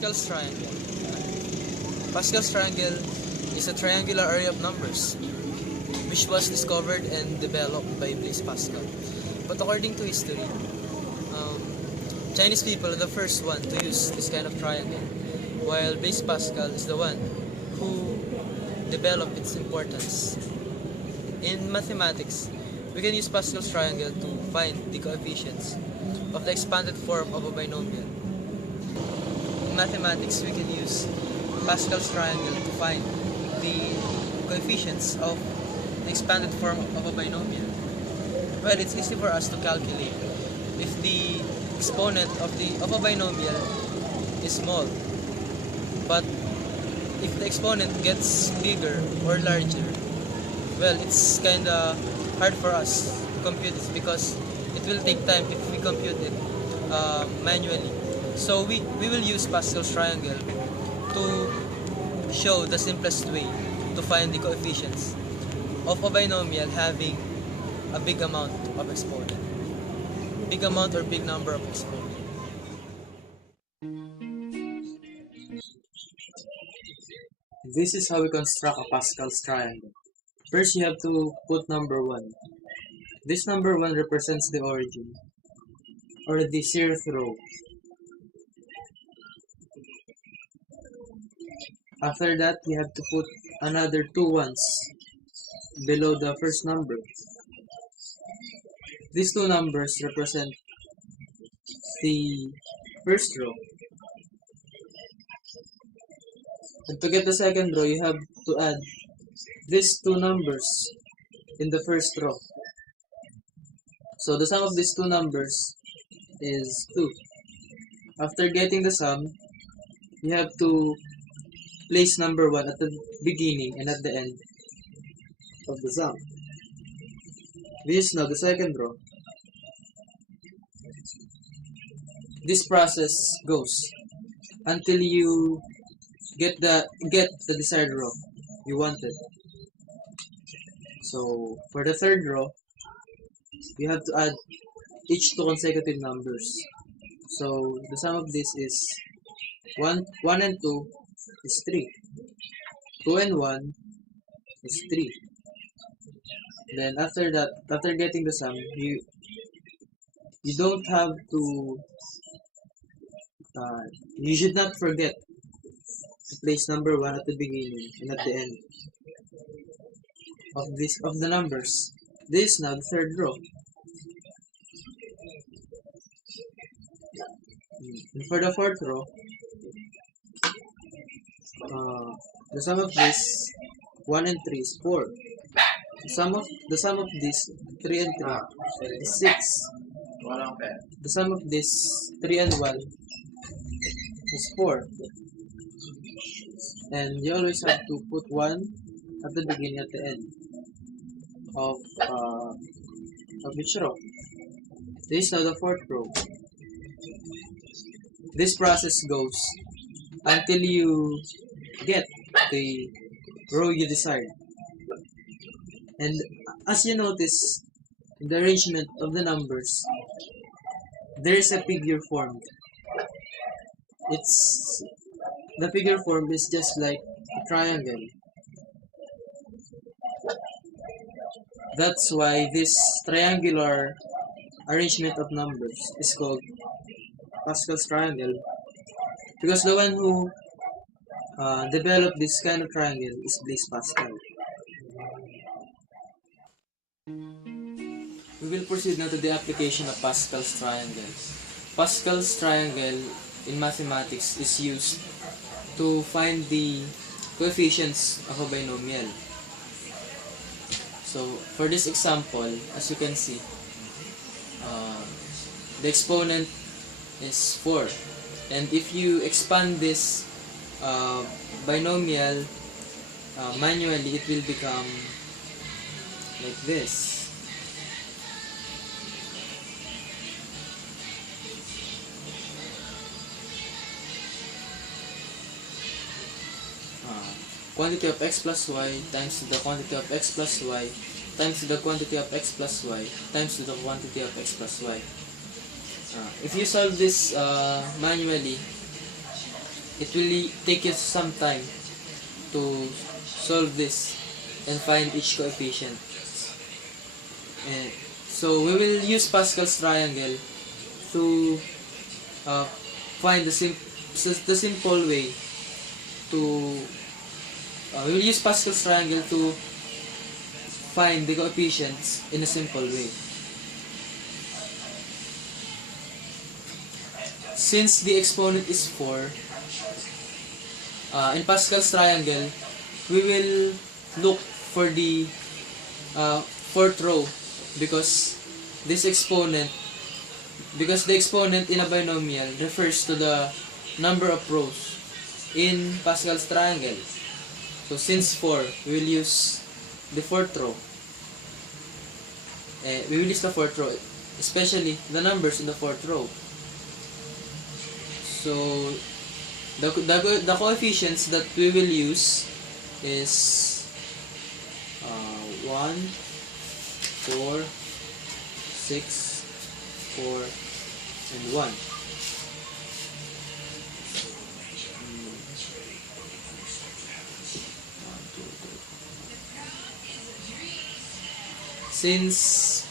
Pascal's triangle. Pascal's triangle is a triangular array of numbers which was discovered and developed by Blaise Pascal. But according to history, Chinese people are the first one to use this kind of triangle, while Blaise Pascal is the one who developed its importance. In mathematics, we can use Pascal's triangle to find the coefficients of the expanded form of a binomial. In mathematics, we can use Pascal's triangle to find the coefficients of the expanded form of a binomial. Well, it's easy for us to calculate if the exponent of a binomial is small, but if the exponent gets bigger or larger, well, it's kinda hard for us to compute this because it will take time if we compute it manually. So we will use Pascal's triangle to show the simplest way to find the coefficients of a binomial having a big amount of exponent. Big amount or big number of exponent. This is how we construct a Pascal's triangle. First, you have to put number 1. This number 1 represents the origin, or the 0th row. After that, you have to put another 2 ones below the first number. These 2 numbers represent the first row. And to get the second row, you have to add these 2 numbers in the first row. So the sum of these 2 numbers is 2. After getting the sum, you have to place number 1 at the beginning and at the end of the sum. This is now the second row. This process goes until you get the desired row you wanted. So for the third row, you have to add each 2 consecutive numbers. So the sum of this is 1 and 2 is 3. 2 and 1 is 3. Then after that, after getting the sum, you don't have to you should not forget to place number 1 at the beginning and at the end of the numbers. This is now the third row. And for the fourth row, the sum of this 1 and 3 is 4. The sum of this 3 and 3 is 6. The sum of this 3 and 1 is 4. And you always have to put 1 at the beginning, at the end of each row. This is now the fourth row. This process goes until you get the row you desired. And as you notice in the arrangement of the numbers, there is a figure formed. The figure form is just like a triangle. That's why this triangular arrangement of numbers is called Pascal's triangle, because the one who developed this kind of triangle is Blaise Pascal. We will proceed now to the application of Pascal's triangle. Pascal's triangle in mathematics is used to find the coefficients of a binomial. So for this example, as you can see, the exponent is 4, and if you expand this binomial manually, it will become like this. Quantity of x plus y times the quantity of x plus y times the quantity of x plus y times the quantity of x plus y. If you solve this manually, it will take you some time to solve this and find each coefficient. And so we will use Pascal's triangle to find the simple way to we will use Pascal's triangle to find the coefficients in a simple way. Since the exponent is 4, in Pascal's triangle, we will look for the fourth row because the exponent in a binomial refers to the number of rows in Pascal's triangle. So since 4, we will use the fourth row. We will use the fourth row, especially the numbers in the fourth row. So the coefficients that we will use is 1, 4, 6, 4, and 1. Since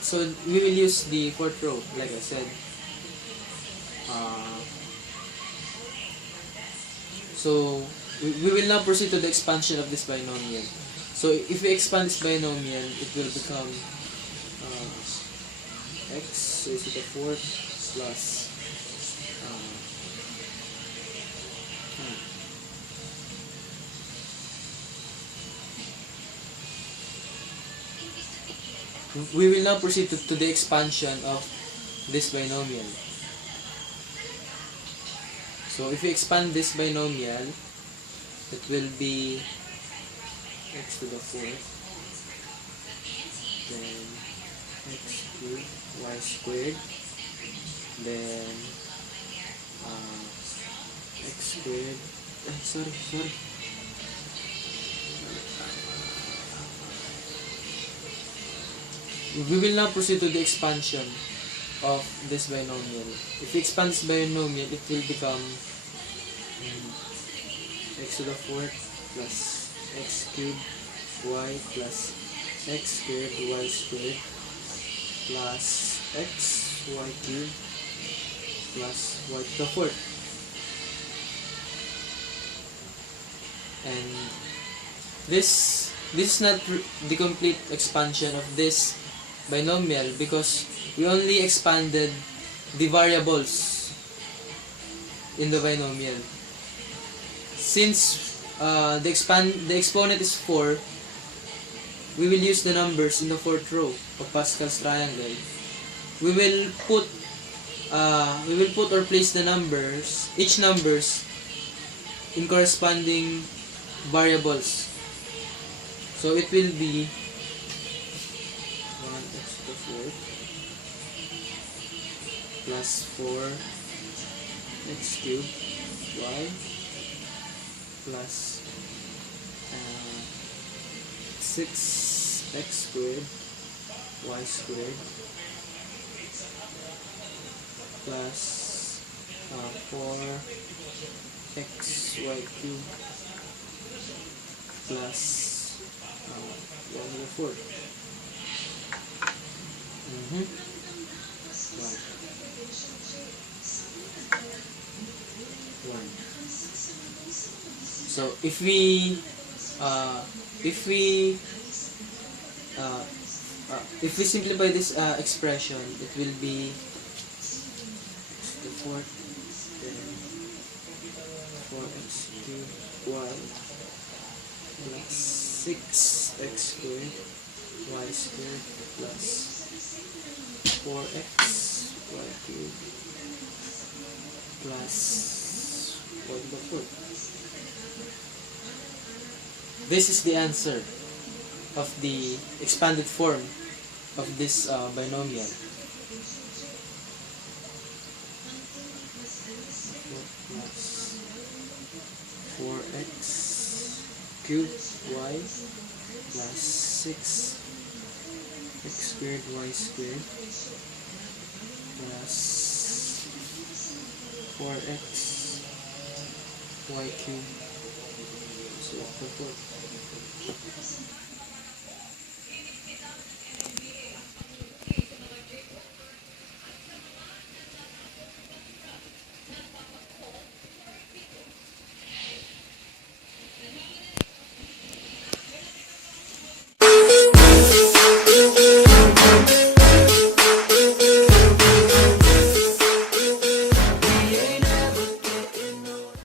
so we will use the fourth row, like I said. So we will now proceed to the expansion of this binomial. So if we expand this binomial, it will become x is to the fourth plus we will now proceed to the expansion of this binomial. So if we expand this binomial, it will be x to the fourth, then x cubed, y squared, then x squared, sorry. We will now proceed to the expansion of this binomial. If we expand this binomial, it will become x to the fourth plus x cubed y plus x squared y squared plus x y cubed plus y to the fourth. And this is not the complete expansion of this binomial because we only expanded the variables in the binomial. Since the exponent is 4, we will use the numbers in the fourth row of Pascal's triangle. We will put or place the numbers, each numbers, in corresponding variables. So it will be 1x to the fourth plus 4x cubed y plus 6x squared y squared plus 4xy cubed plus 1 to the fourth. 1. So if we simplify this expression, it will be the fourth, then 4x cubed y plus 6x squared y squared plus 4x y cubed plus 1 to the fourth. This is the answer of the expanded form of this binomial. Plus 4x cubed y plus 6x squared y squared plus 4x y cube is equal to